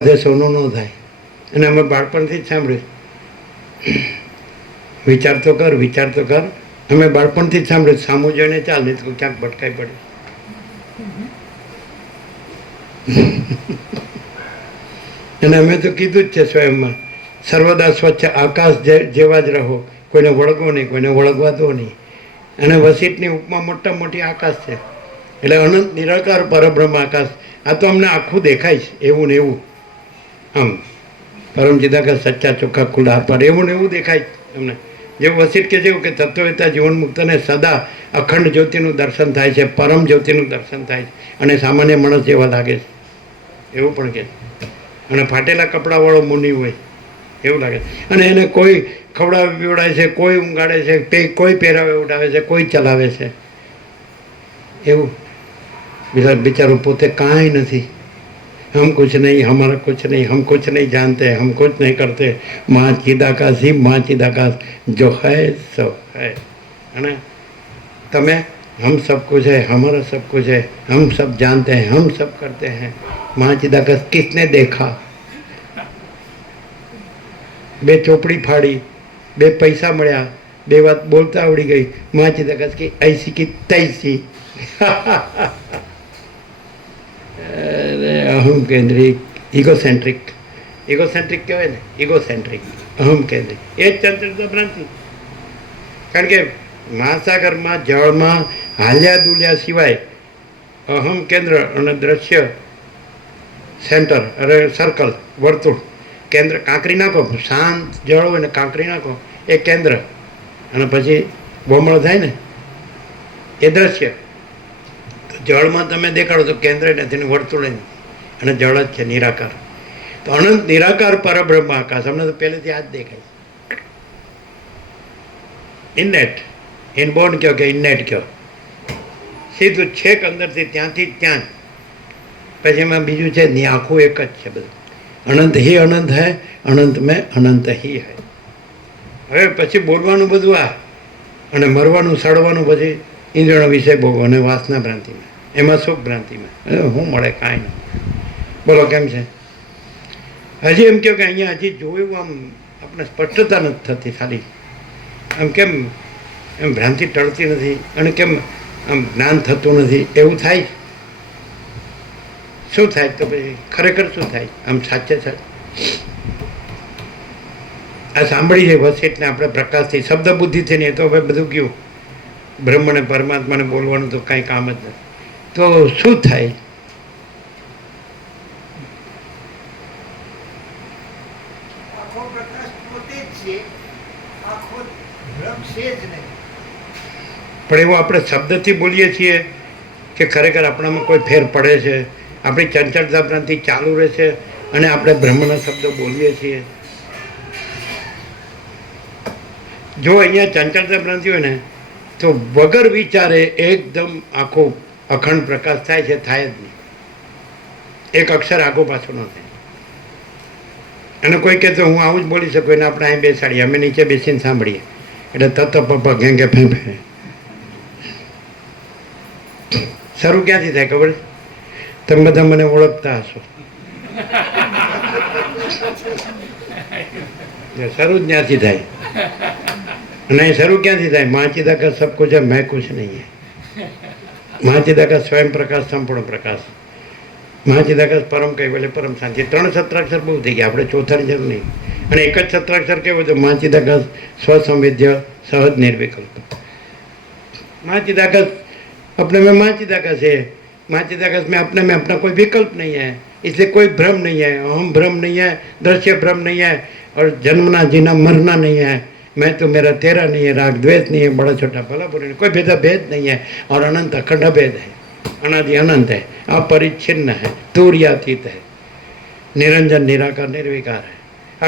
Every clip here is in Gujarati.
સોનું ન થાય. અને અમે બાળપણથી જ સાંભળ્યું, વિચાર તો કર, વિચાર તો કર. અમે બાળપણથી જ સાંભળ્યું, સામું જોઈને ચાલ, નહીં તો ક્યાંક ભટકાઈ પડે. અને અમે તો કીધું જ છે સ્વયંમાં, સર્વદા સ્વચ્છ આકાશ જેવા જ રહો, કોઈને વળગો નહીં, કોઈને વળગવા દો નહીં. અને વસીટની ઉપમા મોટા મોટી આકાશ છે, એટલે અનંત નિરાકાર પરબ્રહ્મ આકાશ. આ તો અમને આખું દેખાય છે એવું ને એવું, આમ પરમ ચિદાકાશ સચ્ચા ચોખ્ખા ખુલ્લા પર એવું ને એવું દેખાય અમને. જેવું વસીટ કે જેવું કે તત્વવેતા જીવન મુક્તને સદા અખંડ જ્યોતિનું દર્શન થાય છે, પરમ જ્યોતિનું દર્શન થાય છે, અને સામાન્ય માણસ જેવા લાગે છે એવું પણ કે. અને ફાટેલા કપડાવાળો મુનિ હોય એવું લાગે. અને એને કોઈ ખવડાવે પીવડાવે છે, કોઈ ઊંઘાડે છે, કોઈ પહેરાવે ઉડાવે છે, કોઈ ચલાવે છે, એવું બિચારું પોતે કાંઈ નથી. हम कुछ नहीं, हमारा कुछ नहीं, हम कुछ नहीं जानते, हम कुछ नहीं करते. माँ चिदाकाश ही माँ चिदाकाश जो है सो है. है तमें हम सब कुछ है, हमारा सब कुछ है, हम सब जानते हैं, हम सब करते हैं. माँ चिदाकाश किसने देखा? બે ચોપડી ફાડી, બે પૈસા મળ્યા, બે વાત બોલતા આવડી ગઈ. માँ चिदाकाश की ऐसी की तैसी. અહમ કેન્દ્રિક, ઇગોસેન્ટ્રિક. ઇગોસેન્ટ્રિક કહેવાય ને, ઇગોસેન્ટ્રિક, અહમ કેન્દ્રિક. એ જ ચંચળતા ભ્રાંતિ. કારણ કે મહાસાગરમાં જળમાં હાલ્યા દુલ્યા સિવાય અહમ કેન્દ્ર અને દ્રશ્ય સેન્ટર, અરે સર્કલ, વર્તુળ, કેન્દ્ર કાંકરી નાખો, શાંત જળ હોય ને કાંકરી નાખો, એ કેન્દ્ર, અને પછી બોમળ થાય ને એ દ્રશ્ય. જળમાં તમે દેખાડો તો કેન્દ્ર નથી, વર્તુળ નથી, અને જળ જ છે નિરાકાર. તો અનંત નિરાકાર પરબ્રહ્મ આકાશ અમને તો પહેલેથી આ જ દેખાય. ઇનનેટ, ઇનબોર્ન કહો કે ઇનનેટ કહો, સીધું છેક અંદરથી ત્યાંથી ત્યાં જ. પછી એમાં બીજું છે ને, આખું એક જ છે બધું. અનંત હી અનંત હૈ, અનંત મેં અનંત હી હૈ. હવે પછી બોલવાનું બધું આ, અને મરવાનું સડવાનું પછી ઇન્દ્રનો વિષય ભોગવો અને વાસના ભ્રાંતિમાં, એમાં સુખ ભ્રાંતિમાં શું મળે? કાંઈ નહીં. બોલો કેમ છે? હજી એમ કહો કે અહીંયા હજી જોયું આમ આપણે સ્પષ્ટતા નથી થતી ખાલી. આમ કેમ એમ ભ્રાંતિ ટળતી નથી, અને કેમ આમ જ્ઞાન થતું નથી એવું થાય. શું થાય? તો પછી ખરેખર શું થાય? આમ સાચે સાચ આ સાંભળી છે વસીટને આપણે પ્રકાશથી, શબ્દ બુદ્ધિથી નહીં, તો હવે બધું ગયું. બ્રહ્મને પરમાત્માને બોલવાનું તો કાંઈ કામ જ નથી. તો શું થાય? પણ એવું આપણે શબ્દથી બોલીએ છીએ કે ખરેખર આપણામાં કોઈ ફેર પડે છે? આપણી ચંચળતા ભ્રાંતિ ચાલુ રહે છે અને આપણે બ્રહ્મના શબ્દો બોલીએ છીએ. જો અહીંયા ચંચળતા ભ્રાંતિ હોય ને તો વગર વિચારે એકદમ આખો અખંડ પ્રકાશ થાય છે, થાય જ નહીં. એક અક્ષર આગો પાછો ન થાય. અને કોઈ કહે તો હું આવું જ બોલી શકું, એને આપણે અહીં બેસાડીએ, અમે નીચે બેસીને સાંભળીએ, એટલે તત પપ્પા ઘેંગે ફેંફે. શરૂ ક્યાંથી થાય ખબર? તમે બધા મને ઓળખતા હશો. શરૂ જ ત્યાંથી થાય. અને શરૂ ક્યાંથી થાય? माँ चिदाकाश सब कुछ है, मैं कुछ नहीं है. माँ चिदाकाश स्वयं प्रकाश, संपूर्ण प्रकाश. माँ चिदाकाश परम કૈવલ્ય, પરમ શાંતિ. 3 સત્રાક્ષર બહુ થઈ ગયા, આપણે ચોથાની જરૂર નહીં. અને એક જ સત્રાક્ષર કેવું તો माँ चिदाकाश स्वसंवेद्य सहज निर्विकल्प. माँ चिदाकाश अपने में माँ चिदाकाश है. माँ चिदाकाश में अपने में अपना कोई विकल्प नहीं है, इसलिए कोई भ्रम नहीं है. हम भ्रम नहीं है, दृश्य भ्रम नहीं है, और जन्मना जीना मरना नहीं है. मैं तो मेरा तेरा नहीं है, राग द्वेष नहीं है, बड़ा छोटा भला बुरा नहीं, कोई भेदा भेद नहीं है, और अनंत अखंड भेद है, अनादि अनंत है, अपरिच्छिन्न है, तुर्यातीत है, निरंजन निराकार निर्विकार है,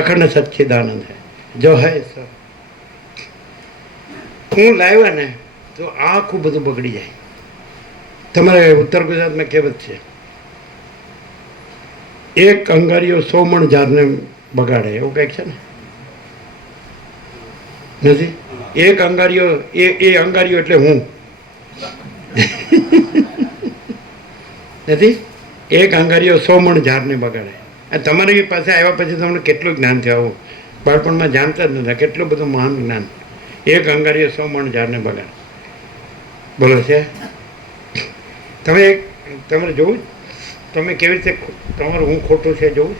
अखंड सच्चिदानंद है, जो है सब. હું લાવ્યા ને તો આખું બધું બગડી જાય. તમારે ઉત્તર ગુજરાતમાં કહેવત છે, એક અંગારીઓ 100 મણ ઝાડને બગાડે, એવું કંઈક છે ને? નથી? એક અંગારીઓ, એ અંગારીઓ એટલે હું નથી. એક આંગારીઓ 100 મણ ઝાડને બગાડે. આ તમારી પાસે આવ્યા પછી તમને કેટલું જ્ઞાન થયું, આવું બાળપણમાં જાણતા જ નતા કેટલું બધું મહાન જ્ઞાન. એક અંગારીએ 100 મણ ઝાડને બગાડ. બોલો છે તમારે જોવું તમે કેવી રીતે તમારું હું ખોટું છે જોવું.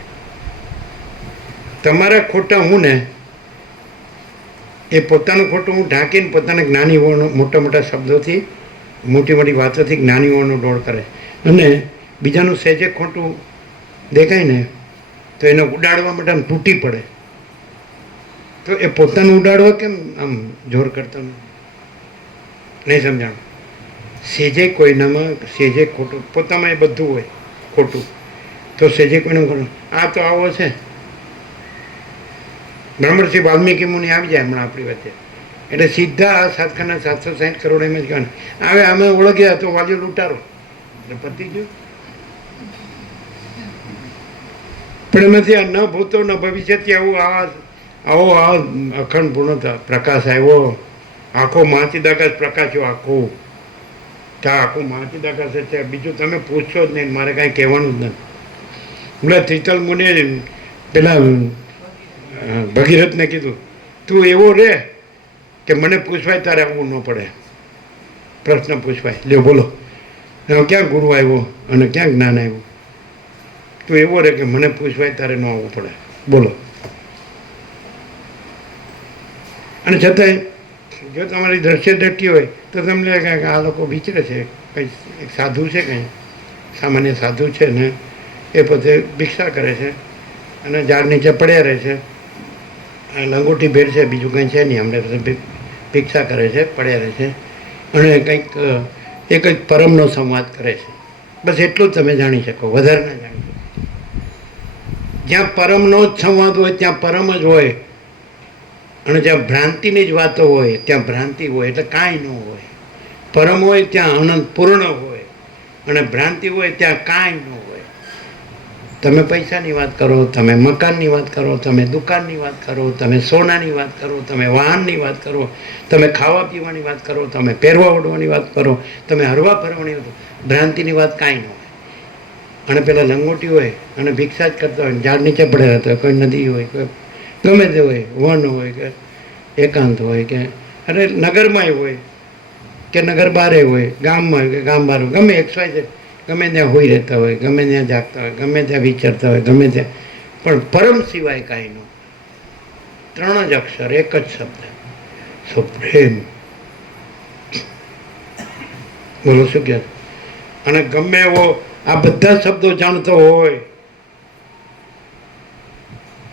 તમારા ખોટા હું ને એ પોતાનું ખોટું હું ઢાંકીને પોતાના જ્ઞાની હોવાનો મોટા મોટા શબ્દોથી મોટી મોટી વાતોથી જ્ઞાની હોવાનો ડોળ કરે, અને બીજાનું સહેજે ખોટું દેખાય ને તો એને ઉડાડવા માટે આમ તૂટી પડે. તો એ પોતાનું ઉડાડવા કેમ આમ જોર કરતો નહીં સમજાણું. સહેજે કોઈનામાં સહેજે ખોટું પોતામાં એ બધું હોય ખોટું, તો સહેજે કોઈનું ખોટું આ તો આવો છે. બ્રહ્મર્ષિ વાલ્મીકી મુનિ આવી જાય હમણાં આપણી વચ્ચે એટલે સીધા આ સાતખાના 760 કરોડ એમ જ કહેવાય હવે અમે ઓળખ્યા તો વાલીઓ લૂંટારો એટલે પતી ગયું. પણ એમાંથી આ ન ભૂતો ન ભવિષ્યથી આવો આ અખંડ પૂર્ણ પ્રકાશ આવ્યો. આખો મહાચિદાકાશ પ્રકાશ્યો આખો ત્યાં આખું મહાચિદાકાશ છે. બીજું તમે પૂછશો જ નહીં, મારે કાંઈ કહેવાનું જ નથી. પેલા તીતલ મુનિએ પેલા ભગીરથને કીધું તું એવો રે કે મને પૂછવાય તારે આવવું ન પડે, પ્રશ્ન પૂછવાય. લ્યો બોલો ક્યાં ગુરુ આવ્યો અને ક્યાં જ્ઞાન આવ્યું. તું એવો રે કે મને પૂછવાય તારે ન આવવું પડે. બોલો. અને છતાંય જો તમારી દ્રશ્ય દ્રષ્ટિ હોય તો તમને લાગે કે આ લોકો વિચરે છે, કંઈ એક સાધુ છે, કંઈ સામાન્ય સાધુ છે ને એ પોતે ભિક્ષા કરે છે અને ઝાડ નીચે પડ્યા રહે છે, લંગોટી ભેટ છે, બીજું કંઈ છે નહીં, અમને ભિક્ષા કરે છે, પડ્યા રહે છે અને કંઈક એ કંઈક પરમનો સંવાદ કરે છે. બસ એટલું જ તમે જાણી શકો, વધારે ના જાણી શકો. જ્યાં પરમનો જ સંવાદ હોય ત્યાં પરમ જ હોય, અને જ્યાં ભ્રાંતિની જ વાતો હોય ત્યાં ભ્રાંતિ હોય, એટલે કાંઈ ન હોય. પરમ હોય ત્યાં અનંત પૂર્ણ હોય, અને ભ્રાંતિ હોય ત્યાં કાંઈ ન હોય. તમે પૈસાની વાત કરો, તમે મકાનની વાત કરો, તમે દુકાનની વાત કરો, તમે સોનાની વાત કરો, તમે વાહનની વાત કરો, તમે ખાવા પીવાની વાત કરો, તમે પહેરવા ઓઢવાની વાત કરો, તમે હરવા ફરવાની વાત, ભ્રાંતિની વાત કાંઈ ન હોય. અને પેલા લંગોટી હોય અને ભિક્ષા જ કરતા હોય, ઝાડ નીચે પડેલા હતા, કોઈ નદી હોય, કોઈ ગમે તે હોય, વન હોય કે એકાંત હોય કે અરે નગરમાંય હોય કે નગર બારે હોય, ગામમાં હોય કે ગામ બહાર હોય, ગમે XYZ ગમે ત્યાં હોઈ રહેતા હોય, ગમે ત્યાં જાગતા હોય, ગમે ત્યાં વિચારતા હોય, ગમે ત્યાં, પણ પરમ સિવાય કાંઈ ન. 3 જ અક્ષર, એક જ શબ્દ, સુપ્રેમ. બોલો શું કહે. અને ગમે એવો આ બધા શબ્દો જાણતો હોય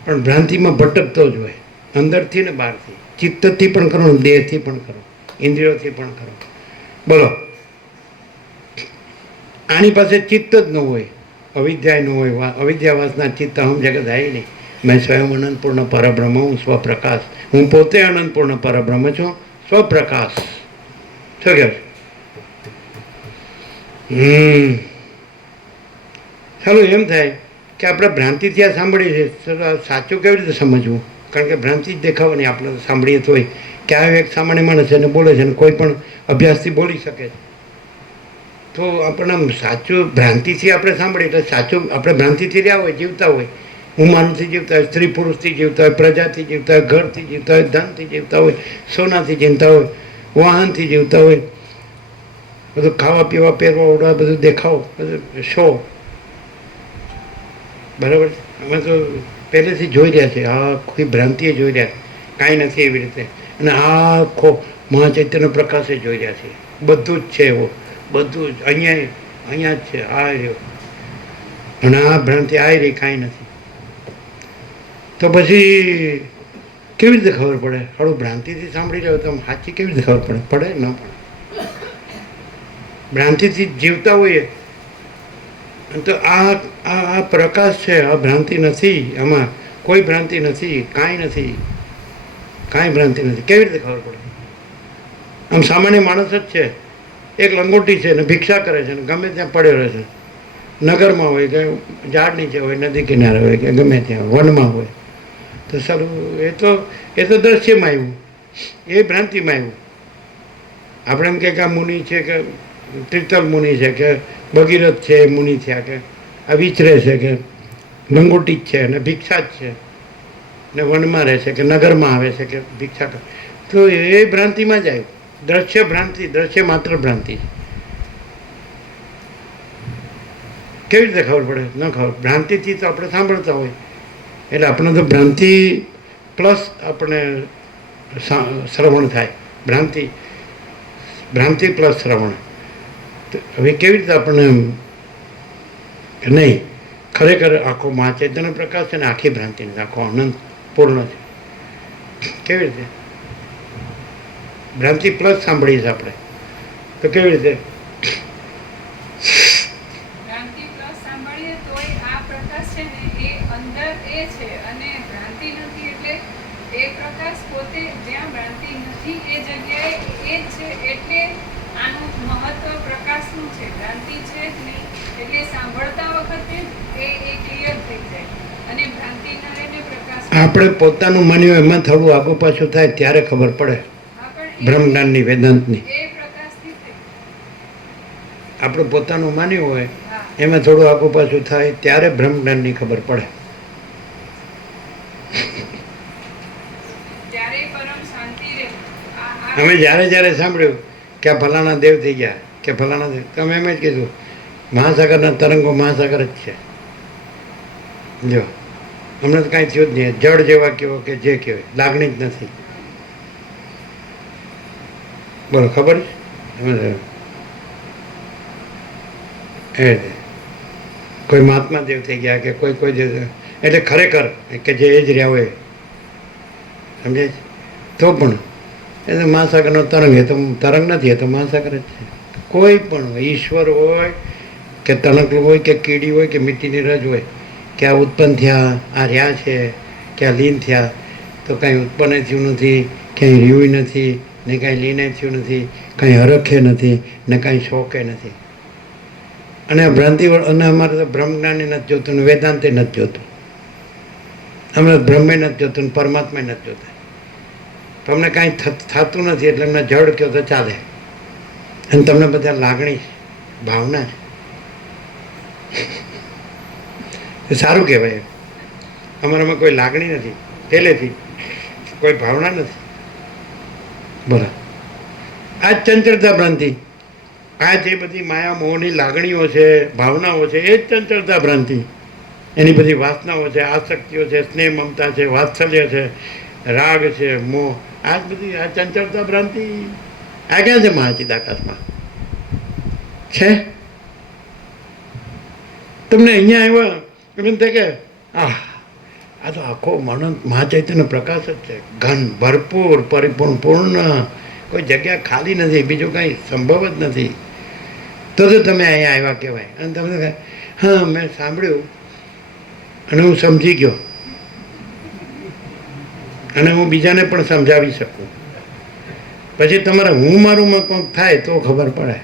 પણ ભ્રાંતિમાં ભટકતો જ હોય, અંદરથી ને બહારથી, ચિત્તથી પણ કરો, દેહથી પણ કરો, ઇન્દ્રિયોથી પણ કરો. બોલો. આની પાસે ચિત્ત જ ન હોય, અવિદ્યા ન હોય, અવિદ્યા વાસના ચિત્ત હમ જગત થાય નહીં. મેં સ્વયં અનંતપૂર્ણ પરબ્રહ્મ હું, સ્વપ્રકાશ. હું પોતે અનંતપૂર્ણ પરબ્રહ્મ છું, સ્વપ્રકાશ. શું કહે. ચાલો એમ થાય કે આપણે ભ્રાંતિથી આ સાંભળીએ છીએ, સાચું કેવી રીતે સમજવું? કારણ કે ભ્રાંતિ જ દેખાવાની. આપણે સાંભળીએ તો હોય કે આ એક સામાન્ય માણસ છે અને બોલે છે, અને કોઈ પણ અભ્યાસથી બોલી શકે છે, તો આપણને સાચું ભ્રાંતિથી આપણે સાંભળીએ એટલે સાચું આપણે ભ્રાંતિથી રહ્યા હોય, જીવતા હોય, હું માનથી જીવતા હોય, સ્ત્રી પુરુષથી જીવતા હોય, પ્રજાથી જીવતા હોય, ઘરથી જીવતા હોય, ધનથી જીવતા હોય, સોનાથી જીવતા હોય, વાહનથી જીવતા હોય, બધું ખાવા પીવા પહેરવા ઓઢવા બધું દેખાવ બધું શો. બરાબર. અમે તો પહેલેથી જોઈ રહ્યા છે, આખી ભ્રાંતિએ જોઈ રહ્યા છે, કાંઈ નથી એવી રીતે. અને આખો મહાચૈતન્ય પ્રકાશે જોઈ રહ્યા છે, બધું જ છે એવો, બધું જ અહીંયા જ છે. આ રહ્યો અને આ ભ્રાંતિ આ રહી, કાંઈ નથી. તો પછી કેવી રીતે ખબર પડે? થોડું ભ્રાંતિથી સાંભળી રહ્યો તો સાચી કેવી રીતે ખબર પડે? પડે ન પડે. ભ્રાંતિથી જીવતા હોઈએ તો આ પ્રકાશ છે, આ ભ્રાંતિ નથી, આમાં કોઈ ભ્રાંતિ નથી, કાંઈ નથી, કાંઈ ભ્રાંતિ નથી. કેવી રીતે ખબર પડે? આમ સામાન્ય માણસ જ છે, એક લંગોટી છે ને ભિક્ષા કરે છે ને ગમે ત્યાં પડ્યો રહે છે, નગરમાં હોય કે ઝાડ નીચે હોય, નદી કિનારે હોય કે ગમે ત્યાં વનમાં હોય, તો સારું એ તો દ્રશ્યમાં આવ્યું, એ ભ્રાંતિમાં આવ્યું. આપણે એમ કે આ મુનિ છે કે તીર્થલ મુનિ છે કે ભગીરથ છે, મુનિ થયા કે આ વિચરે છે કે લંગોટી જ છે અને ભિક્ષા જ છે ને વનમાં રહે છે કે નગરમાં આવે છે કે ભિક્ષા કરે, તો એ ભ્રાંતિમાં જાય. દ્રશ્ય ભ્રાંતિ, દ્રશ્ય માત્ર ભ્રાંતિ. કેવી રીતે ખબર પડે? ન ખબર. ભ્રાંતિથી તો આપણે સાંભળતા હોય એટલે આપણે તો ભ્રાંતિ પ્લસ આપણે શ્રવણ થાય. ભ્રાંતિ પ્લસ શ્રવણ. હવે કેવી રીતે આપણને નહીં ખરેખર આખો મહાચૈતન્ય પ્રકાશ છે ને આખી ભ્રાંતિ નથી, આખો અનંત પૂર્ણ છે. કેવી રીતે? ભ્રાંતિ પ્લસ સાંભળીએ છીએ આપણે તો કેવી રીતે? ભ્રાંતિ પ્લસ સાંભળીએ તોય આ પ્રકાશ છે ને એ અંદર એ છે અને ભ્રાંતિ નથી એટલે એ પ્રકાશ પોતે જ્યાં ભ્રાંતિ નથી એ જગ્યાએ એ જ છે. એટલે આનું મહત્વ પ્રકાશનું છે, ભ્રાંતિ છે જ નહીં. એટલે સાંભળતા વખતે એ ક્લિયર થઈ જાય અને ભ્રાંતિ ન રહીને પ્રકાશ. આપણે પોતાનું માન્યું એમાં થોડું આગુ પાછું થાય ત્યારે ખબર પડે બ્રહ્મજ્ઞાનની, વેદાંતની. એ પ્રકાશથી થઈ. આપણે પોતાનું માન્યું હોય એમાં થોડું આગુ પાછું થાય ત્યારે બ્રહ્મજ્ઞાનની ખબર પડે. ત્યારે પરમ શાંતિ રહે. અમે જ્યારે સાંભળ્યું કે આ ફલાણા દેવ થઈ ગયા કે ફલાણા દેવ, તમે એમ જ કીધું મહાસાગરના તરંગો મહાસાગર જ છે. જો અમને તો કાંઈ થયું જ નહીં. જળ જેવા કહેવો કે જે કહેવાય, લાગણી જ નથી. બોલો, ખબર છે? કોઈ મહાત્મા દેવ થઈ ગયા કે કોઈ દેવ, એટલે ખરેખર કે જે એ જ રહ્યા હોય, સમજે છે? તો પણ એ તો મહાસાગરનો તરંગ, એ તો તરંગ નથી, એ તો મહાસાગર જ છે. કોઈ પણ હોય, ઈશ્વર હોય કે તણકલું હોય કે કીડી હોય કે મીઠીની રજ હોય, કે આ ઉત્પન્ન થયા, આ રહ્યા છે, કે આ લીન થયા, તો કાંઈ ઉત્પન્ન થયું નથી, ક્યાંય રહ્યું નથી, ને કાંઈ લીને થયું નથી, કાંઈ હરખે નથી, ને કાંઈ શોકે નથી. અને આ ભ્રાંતિ અને અમારે તો બ્રહ્મજ્ઞાને નથી જોતું ને વેદાંતે નથી જોતું. અમે બ્રહ્મે નથી જોતું ને પરમાત્મા નથી જોતા. તમને કાંઈ થતું નથી એટલે એમને જડ કહો તો ચાલે. અને તમને બધા લાગણી ભાવના છે, સારું કહેવાય. અમારામાં કોઈ લાગણી નથી, પહેલેથી કોઈ ભાવના નથી. બોલો, આ જ ચંચળતા ભ્રાંતિ. આ જે બધી માયા મોહની લાગણીઓ છે, ભાવનાઓ છે, એ જ ચંચળતા ભ્રાંતિ. એની બધી વાસનાઓ છે, આસક્તિઓ છે, સ્નેહ મમતા છે, વાત્સલ્ય છે, રાગ છે, મોહ, આ જ બધી આ ચંચળતા ભ્રાંતિ. આ ક્યાં છે મહાચિદ આકાશમાં છે? તમને અહીંયા આવ્યા એમ થાય કે આ તો આખો મહાચૈતન્ય પ્રકાશ જ છે, ઘન, ભરપૂર, પરિપૂર્ણ, પૂર્ણ. કોઈ જગ્યા ખાલી નથી, બીજું કાંઈ સંભવ જ નથી. તો તમે અહીંયા આવ્યા કહેવાય. અને તમે હા મેં સાંભળ્યું અને હું સમજી ગયો અને હું બીજાને પણ સમજાવી શકું. પછી તમારે હું મારુંમાં કોઈક થાય તો ખબર પડે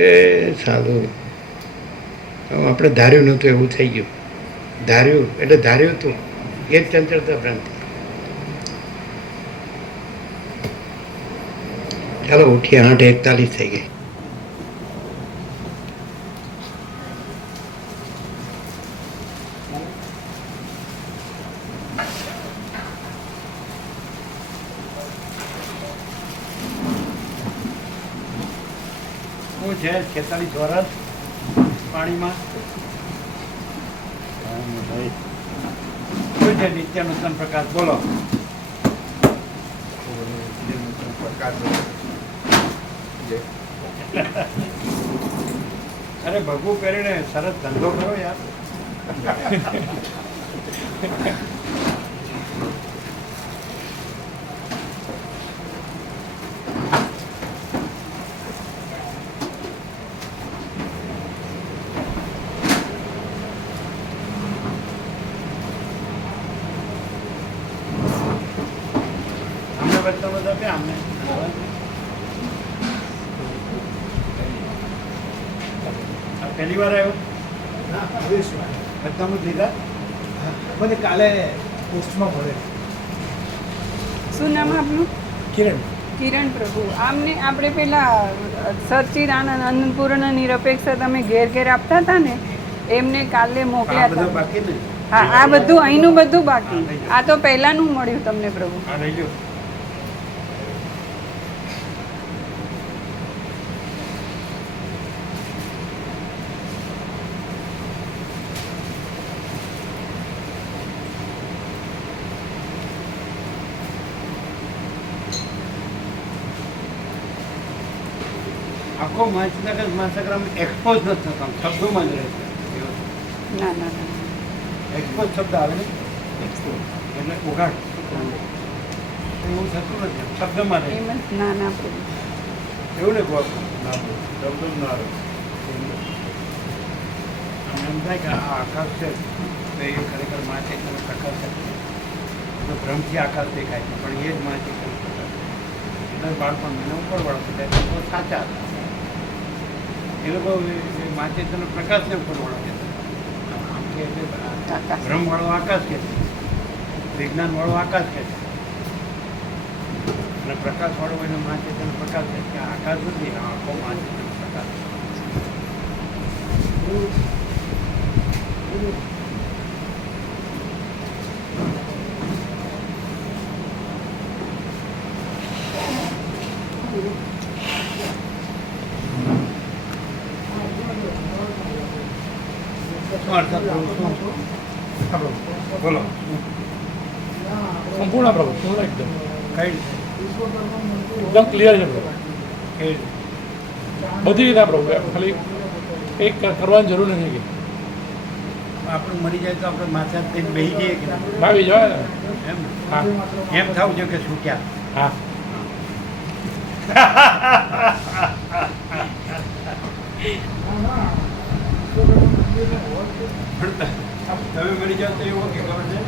એ સારું આપણે ધાર્યું નહોતું એવું થઈ ગયું. ધાર્યું એટલે ધાર્યું હતું એ જ ચંચળતા ભ્રાંતિ. ચાલો ઉઠીએ, 8:41 થઈ ગઈ. શું છે 46 વર્ષ પાણીમાં? શું છે નિત્ય નૂતન પ્રકાશ? બોલો. અરે ભગવું કરીને સરસ ધંધો કરો યાર. અમને બધા બધા ક્યાં અમને પહેલી વાર આવ્યો? બધામાં લીધા મને કાલે પોસ્ટમાં મળે. શું નામ આપનું? કિરણ. કિરણ પ્રભુ. આમને આપણે પેલા સચ્ચિદાનંદ અન્નપૂર્ણ નિરપેક્ષ તમે ઘેર ઘેર આપતા હતા ને, એમને કાલે મોકલ્યા બધું હતા. બાકી ને હા આ બધું અહીંનું બધું બાકી. આ તો પહેલાનું મળ્યું તમને પ્રભુ. આ રહી ગયો. આખો માસગ્રામ એક્સપોઝ નથી થતો, શબ્દોમાં જ રહે છે. ના ના ના એક્સપોઝ શબ્દ આવે ને એટલે ઉઘાડ એવું થતું નથી, શબ્દમાં રહે. એમ જ ના ના પ્રભુ. એવું ને કહો શબ્દ ના આવે. આમ એમ થાય કે આ આકાશ છે તો એ ખરેખર માચેકનો પ્રકાશ છે. ભ્રમથી આકાશ દેખાય છે પણ એ જ માચેકનો પ્રકાશ છે. એટલે બાળપણ મને ઉપરવાળો છે ત્યારે લોકો સાચા હતા. એ લોકો માચેકનો પ્રકાશને ઉપરવાળો કહેતા. આમ કે એટલે આકાશ. ભ્રમવાળો આકાશ કે છે, વિજ્ઞાનવાળો આકાશ કે છે, અને પ્રકાશવાળો એનો માચેકનો પ્રકાશ છે કે આકાશ નથી, આ આખો માચેકનો પ્રકાશ છે. બોલો સંપૂર્ણ પ્રભુ પૂર્ણ એકદમ કઈ એકદમ ક્લિયર છે પ્રભુ. કઈ બધી રીતે પ્રભુ એમ ખાલી કંઈક કરવાની જરૂર નથી કે આપણે મરી જાય તો આપણે માથા થઈને બેસી જઈએ કે ના? ભાવી જવાય ને. એમ ને? હા એમ થવું જોઈએ કે શું ક્યાં હા તમે મરી જાઓ તો એવું કે ખબર છે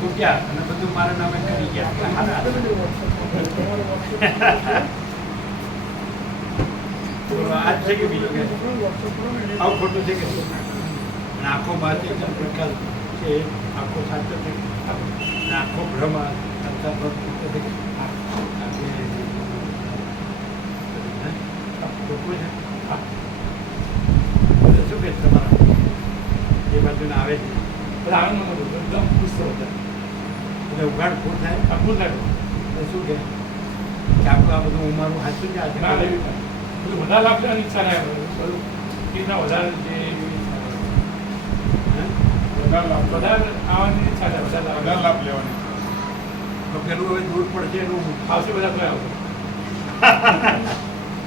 છૂટ્યા અને બધું મારા નામે કરી ગયા. આજ છે કે બીજું કે આવું ખોટું છે કે અને આખો માસિક પ્રકાશ છે, આખો સાચો છે અને આખો ભ્રમ કરતા ભ્રમ છે કે શું કે તમારા એ બાજુના આવે છે બધા આનંદમાં બધું એકદમ ખુશ થયો હતા. એટલે ઉઘાડ ફૂલ થાય આખું થાય તો શું કે આપણું આ બધું ઉમારું સાચું છે ના આજે લેવી થાય. બધું વધારે લાભ લેવાની ઈચ્છા ના આવે બધું કેટલા વધારે જે એવી ઈચ્છા થાય. વધારે આવવાની ઈચ્છા થાય, વધારે લાભ લેવાની. તો પેલું હવે દૂર પડશે એનું આવશે બધા તો આવશે.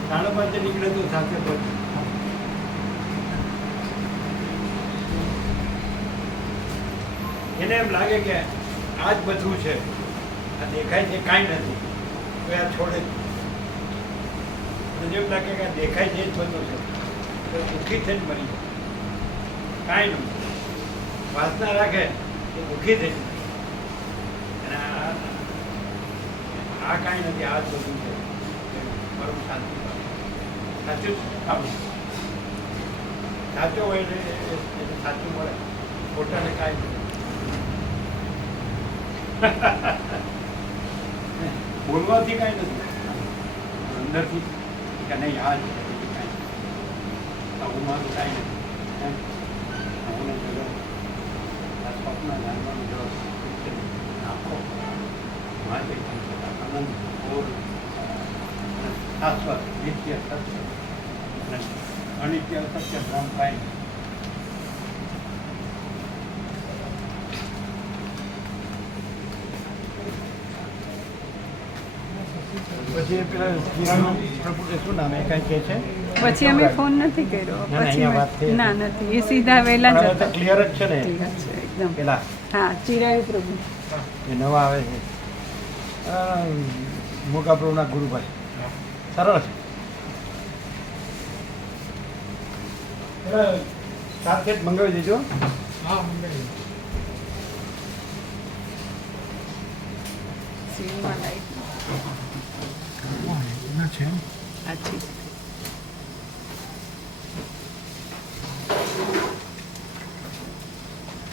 સાડા પાંચે નીકળે તો સાથે પહોંચે. એને એમ લાગે કે આ જ બધું છે, આ દેખાય છે કાંઈ નથી, તો આ છોડે જ. અને એમ લાગે કે આ દેખાય છે જ બધું છે, તો દુઃખી થઈને મરી જાય. કાંઈ નહીં, વાસના રાખે તો દુઃખી થઈ જાય. અને આ કાંઈ નથી, આ જ બધું છે, પરમ શાંતિ પામે. સાચું જ આપણું સાચો હોય ને એને સાચું મળે, ખોટાને કાંઈ નહીં. બોલવાથી કાંઈ નથી, અંદરથી કે નહીં આ જ કાંઈ આવું મારું કાંઈ નથી. આવું જગત આ સ્વપ્ન જાણવાનું જવાબ આખો માટે આનંદ ઓર શાશ્વત નિત્ય સત્ય અને અનિત્ય સત્ય બ્રહ્મ કાંઈ નહીં. પછી પેલા જીરાનું પ્રભુ શું નામ એ કાંઈ કહે છે? પછી અમે ફોન નથી કર્યો. ના, ના, અહીંયા વાત થઈ. પછી ના નથી, એ સીધા વહેલા જ હવે તો હતા. ક્લિયર જ છે ને ક્લિયર છે એકદમ. પેલા હા ચિરાયું પ્રભુ. એ નવા આવે છે મોકા પ્રભુના ગુરુભાઈ સરળ છે. સાથે જ મંગાવી દેજો. હા મંગાવી. સીવમાં લાઈટ છે આછી